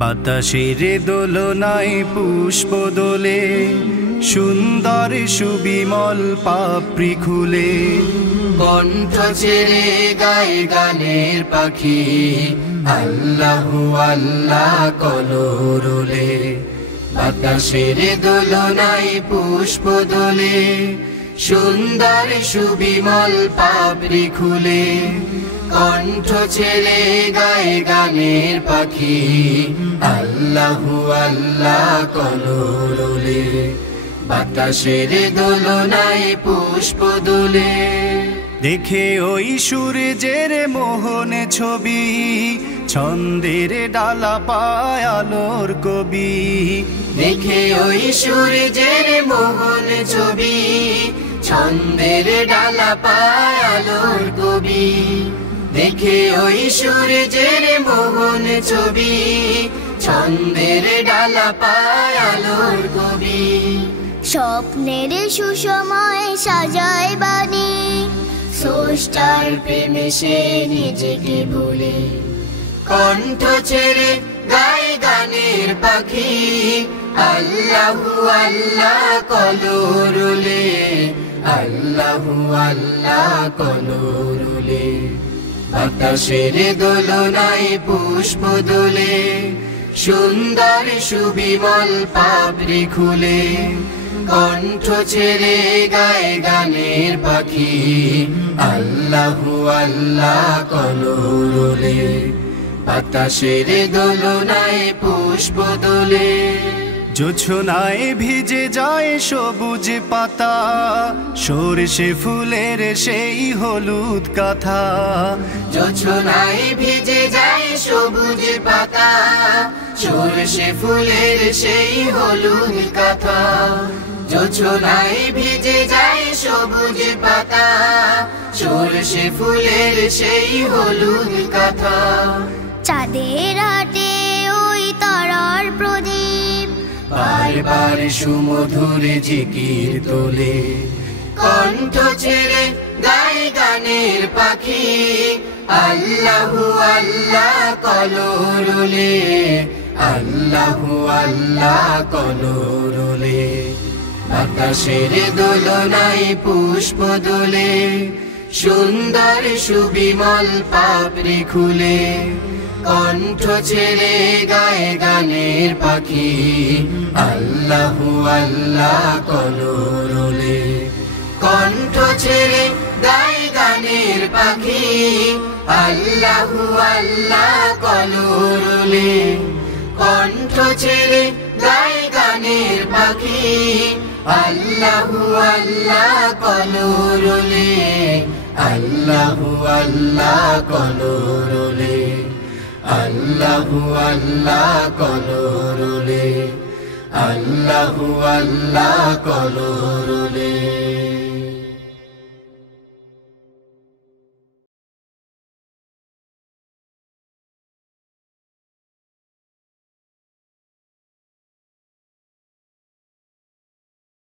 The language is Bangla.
বাতাসের দোলনায় পুষ্প দোলে, সুন্দর সুবিমল পাপড়ি খুলে, কণ্ঠ ছেড়ে গায়ে গানের পাখি, আল্লাহু আল্লাহ কলরলে। বাতাসের দোলনায় পুষ্প দোলে, সুন্দর সুবিমল পাপড়ি খুলে, কণ্ঠ ছেড়ে গায়ে গানের পাখি, আল্লাহু আল্লাহ কলরলে। বাতাসের দোলনায় পুষ্প দোলে। দেখে ওই সূর্যের মোহন ছবি, ছন্দের ডালা পায় আলোর কবি। দেখে ওই সূর্যের মোহন ছবি, ছন্দের ডালা পায় আলোর কবি। দেখে ওই সূর্যের মোহন ছবি, ছন্দের ডালা পায় আলোর কবি। স্বপ্নের সুসময় সাজায় বাণী, স্রষ্টার প্রেমে সে নিজেকে ভুলে, কণ্ঠ ছেড়ে গায়ে গানের পাখি, আল্লাহু আল্লাহ কলরলে। আল্লাহু আল্লাহ কলরলে। বাতাসের দোলনায় পুষ্প দোলে, সুন্দর সুবিমল পাপড়ি খুলে, কণ্ঠ ছেড়ে গায়ে গানের পাখি, আল্লাহু আল্লাহ কলরলে। বাতাসের দোলনায় পুষ্প দোলে। জোছনায় ভিজে যায় সবুজ পাতা, সরষে ফুলের সেই হলুদ কাঁথা। জোছনায় ভিজে যায় সবুজ পাতা, সরষে ফুলের সেই হলুদ কাঁথা। জোছনায় ভিজে যায় সবুজ পাতা, সরষে ফুলের সেই হলুদ কাঁথা। চাঁদের হাটে ওই তারার প্রদীপ, বারবার সুমধুর জিকির তোলে, কণ্ঠ ছেড়ে গায়ে গানের পাখি, আল্লাহু আল্লাহ কলরলে। আল্লাহু আল্লাহ কলরলে। বাতাসের দোলনায় পুষ্প দোলে, সুন্দর সুবিমল পাপড়ি খুলে, কণ্ঠ ছেড়ে গায়ে গানের পাখি, আল্লাহু আল্লাহ কলরলে। কণ্ঠ ছেড়ে গায়ে গানের পাখি, আল্লাহু আল্লাহ কলরলে। কণ্ঠ ছেড়ে গায়ে গানের পাখি, আল্লাহু আল্লাহ কলরলে। আল্লাহু আল্লাহ কলরলে। আল্লাহু আল্লাহ কলরলে। আল্লাহু আল্লাহ কলরলে।